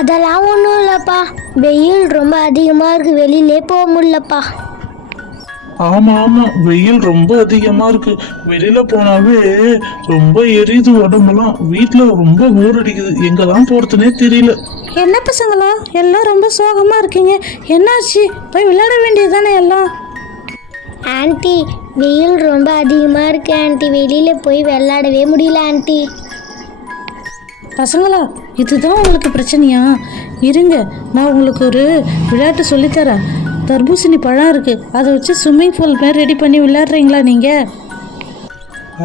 அதெல்லாம் ஒன்றும் இல்லைப்பா, வெயில் ரொம்ப அதிகமாக இருக்கு, வெளியிலே போக முடியலப்பா. ஆமா ஆமா, வெயில் ரொம்ப அதிகமா இருக்கு. வெளியில போனாவே ரொம்ப எரியுது உடம்புலாம். வீட்டுல ரொம்ப போர் அடிக்குது, எங்கதான் போறதுனே தெரியல. என்ன பசங்களா எல்லாம் ரொம்ப சோகமா இருக்கீங்க? என்னாச்சு? போய் விளையாட வேண்டியது தானே எல்லாம். ஆன்ட்டி, வெயில் ரொம்ப அதிகமாக இருக்கு ஆன்ட்டி, வெளியில் போய் விளையாடவே முடியல ஆன்ட்டி. பசங்களா, இதுதான் உங்களுக்கு பிரச்சனையா? இருங்க, நான் உங்களுக்கு ஒரு விளையாட்டு சொல்லித்தரேன். தர்பூசணி பழம் இருக்கு, அதை வச்சு ஸ்விம்மிங் பூல் மாதிரி ரெடி பண்ணி விளையாடுறீங்களா நீங்க?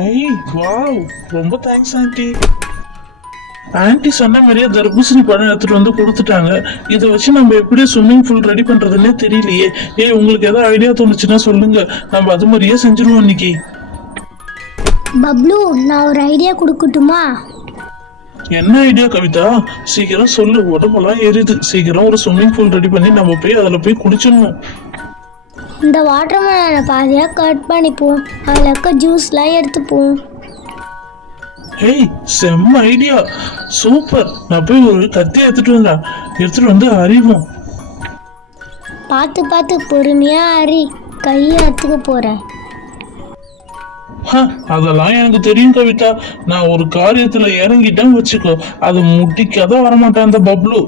ஐ வாவ், ரொம்ப தேங்க்ஸ் ஆண்டி. ஆண்டி சொன்ன மாதிரியே தர்பூசணி பழம் எடுத்துட்டு வந்து கொடுத்துட்டாங்க. இதை வச்சு நம்ம எப்படி ஸ்விம்மிங் பூல் ரெடி பண்றதுன்னே தெரியலையே. உங்களுக்கு ஏதாவது ஐடியா தோணுச்சுன்னா சொல்லுங்க, நம்ம அது மாதிரியே செஞ்சிருவோம் இன்னைக்கு. பப்ளு, நான் ஒரு ஐடியா கொடுக்கட்டுமா? என்ன ஐடியா கவிதா? சீக்கிரம் சொல்லு, உடம்பெல்லாம் எரியுது. சீக்கிரம் ஒரு ஸ்விம்மிங் பூல் ரெடி பண்ணி நம்ம போய் அதில் போய் குளிச்சிடணும். இந்த வாட்டர் மெலனை பாதியாக கட் பண்ணிப்போம், அதில் இருக்க ஜூஸ்லாம் எடுத்துப்போம். ஹேய், செம்ம ஐடியா, சூப்பர். நான் போய் ஒரு கத்தி எடுத்துட்டு வந்து அறிவோம். பார்த்து பார்த்து பொறுமையாக அரி, கையை அத்துக்க போகிறேன். அதெல்லாம் எனக்கு தெரியும் கவிதா. நான் ஒரு காரியத்துல இறங்கிட்டேன் வச்சுக்கோ, அது முட்டிக்காதான் வரமாட்டேன் அந்த பப்ளு.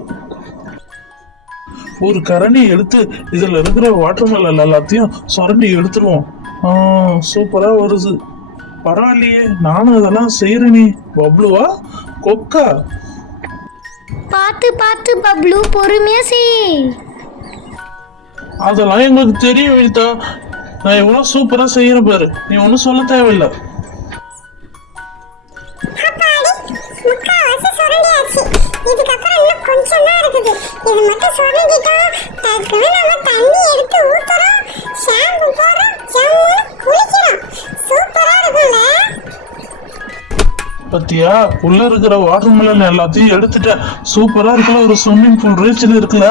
ஒரு கரண்டி எடுத்து இதுல இருக்கிற வாட்டர் மெலன் எல்லாத்தையும் சுரண்டி எடுத்துருவோம். சூப்பரா வருது. பரவாயில்லையே, நானும் அதெல்லாம் செய்யறேனே. பப்ளுவா கொக்கா? பார்த்து பார்த்து பப்ளு, பொறுமையா செய். அதெல்லாம் எங்களுக்கு தெரியும் கவிதா. நான் எவ்வளவு சூப்பரா செய்யறேன் பாரு, நீ ஒன்னும் சொல்ல தேவையில்லை. பத்தியா, உள்ள இருக்கிற வாட்டர் மெலன் எல்லாத்தையும் எடுத்துட்டேன். சூப்பரா இருக்குல்ல, ஒரு ஸ்விம்மிங் பூல் ரீச்சில் இருக்குல்ல,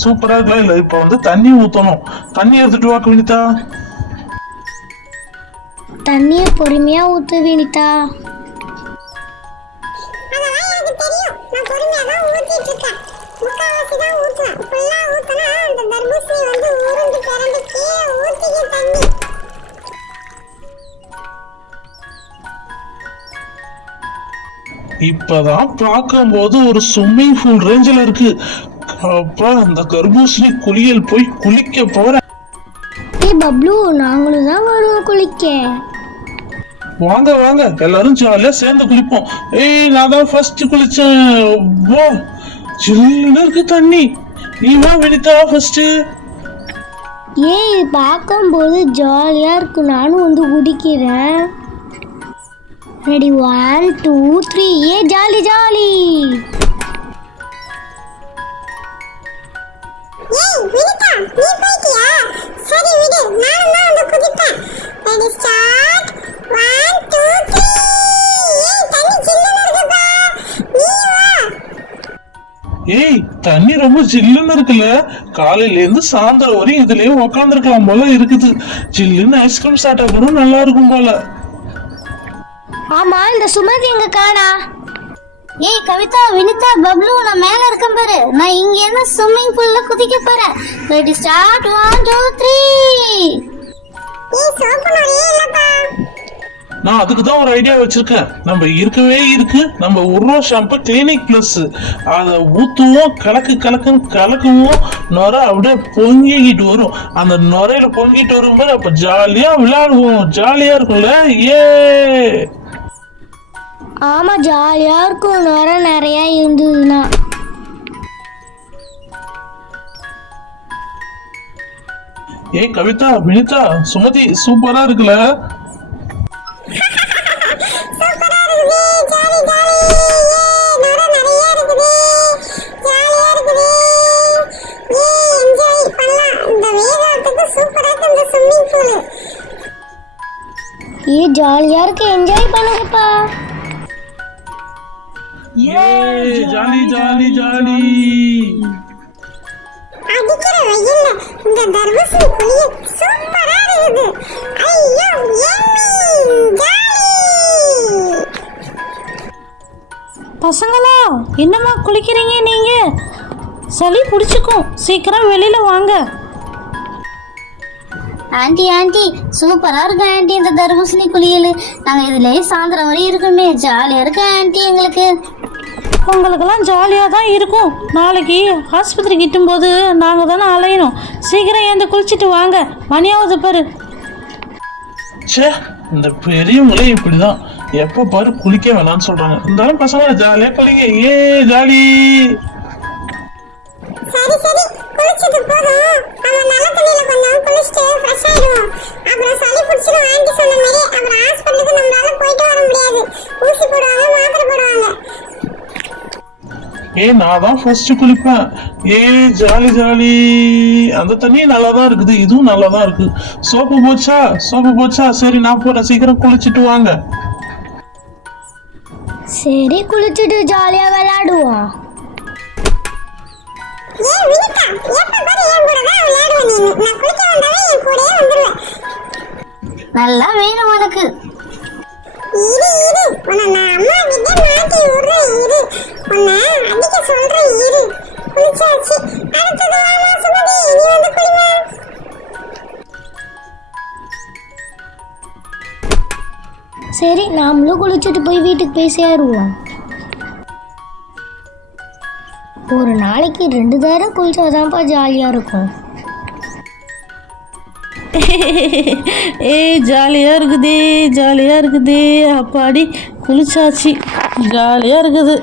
சூப்பரா இருக்கலாம். இல்ல இப்ப வந்து தண்ணி ஊத்தணும். தண்ணி எடுத்துட்டு வா கவிதா. தண்ணியை பொறுமையா ஊத்து வினிதா. இப்பதான் பார்க்கும்போது ஒரு ஸ்விம்மிங் பூல் ரேஞ்சில் இருக்கு. அப்பா, அந்த தர்பூசணி குளியல் போய் குளிக்க போறேன். பப்ளு, நாங்களும் தான் வருவோம் குளிக்க. வாங்க வாங்க, எல்லாரும் ஜாலியா சேர்ந்து குளிப்போம். நான் தான் ஃபர்ஸ்ட் குளிச்சேன். வா, சில்லுன்னு இருக்கு தண்ணி. நீ வா வினிதா ஃபர்ஸ்ட். பார்க்கும்போது ஜாலியா இருக்கு, நானும் வந்து குடிக்கிறேன். ரெடி, 1 2 3. Jolly jolly. தண்ணி ரொம்ப ஜில்லுன்னு இருக்குல்ல. காலையில இருந்து சாயந்தரம் வரையும் இதுலயே உக்காந்துருக்கலாம் போல இருக்குது. ஜில்லுன்னு ஐஸ்கிரீம் சாப்பிட்டா கூட நல்லா இருக்கும் போல. ஆமா, இந்த சுமதி எங்க காணா? கவிதா, வினிதா, பப்ளு, நான் மேல இருக்கேன் பாரு. நான் இங்க என்ன ஸ்விம்மிங் பூல்ல குதிக்க போறேன். Ready, start. 1 2 3. நான் அதுக்கு தான் ஒரு ஐடியா வச்சிருக்கேன். நம்ம இருக்கவே இருக்கு, நம்ம உருவா ஷாம்பு கிளினிக் பிளஸ் அதை ஊத்துவோம், கலக்குவோம், நுரை அப்படியே பொங்கிக்கிட்டு வரும். அந்த நுரையில பொங்கிட்டு வரும்போது அப்ப ஜாலியா விளையாடுவோம். ஜாலியா இருக்கும்ல. ஆமா, ஜாலியா இருக்கும், நுரை நிறைய இருந்ததுன்னா. கவிதா, வினிதா, சுமதி, சூப்பரா இருக்குல்ல. ஜாலியா இருக்கு, என்ஜாய் பண்ணுங்கப்பா. Jolly jolly jolly. அடிக்கிற வெயில்ல இந்த தர்பூசணி குளியல் சூப்பரா இருக்குது. ஐயோ, யம்மி, ஜாலி. பசங்களா, என்னம்மா குளிக்கிறீங்க நீங்க? சளி பிடிச்சிக்கும், சீக்கிரம் வெளியில வாங்க. ஆண்டி ஆண்டி சூப்பரா இருக்கு ஆண்டி இந்த தர்பூசணி குளியல். நாங்க இதுலயே சாயந்தரம் வரை இருக்குமே, ஜாலியா இருக்கு ஆண்டி எங்களுக்கு. உங்களுக்கெல்லாம் ஜாலியாக தான் இருக்கும். நாளைக்கு ஆஸ்பத்திரிக்கு கிட்டும்போது நாங்கள் தானே அலையணும். சீக்கிரம் ஏந்து குளிச்சுட்டு வாங்க, மணியாவது பாரு. ச்சே, இந்த பெரியவங்களே இப்படிதான், எப்ப பாரு குளிக்க வேணாம்னு சொல்றாங்க. இருந்தாலும் பசங்க ஜாலியா குளிங்க, ஏ ஜாலி. சரி சரி, குளிச்சது போதும். அவன் நல்ல தண்ணியில கொஞ்சம் குளிச்சுட்டு ஃப்ரெஷ் ஆயிடுவோம். அப்புறம் சளி பிடிச்சிடும் ஆண்டி சொன்ன மாதிரி. அப்புறம் ஹாஸ்பிட்டலுக்கு நம்மளால போயிட்டு வர முடியாது. ஊசி போடுவாங்க, மாத்திரை போடுவாங்க. நான் தான் ஃபர்ஸ்ட் குளிப்பேன். Jolly jolly. அந்த தண்ணி நல்லா தான் இருக்குது, இதுவும் நல்லா தான் இருக்கு. சோப்பு போச்சா? சரி நான் போறேன், சீக்கிரம் குளிச்சுட்டு வாங்க. சரி, குளிச்சுட்டு ஜாலியாக விளையாடுவோம். வினிதா, எப்ப பாரு என் கூட தான் விளையாடுவ நீ. நான் குளிக்க வந்தாவே என் கூடயே வந்துருவேன். நல்லா வேணும் உனக்கு. இரு உன்னை நான் அம்மா கிட்ட மாட்டி விடுறேன். உன்னை அடிக்க சொல்றேன். குளிச்சாச்சு. அடுத்தது வாமா சுமதி, நீ வந்து குளிமா. சரி, நாமளும் குளிச்சுட்டு போய் வீட்டுக்கு போய் சேருவோம். ஒரு நாளைக்கு 2 தடவை குளிச்சாதான்ப்பா ஜாலியாக இருக்கும். ஜாலியாக இருக்குதே, அப்பாடி குளிச்சாச்சு, ஜாலியாக இருக்குது.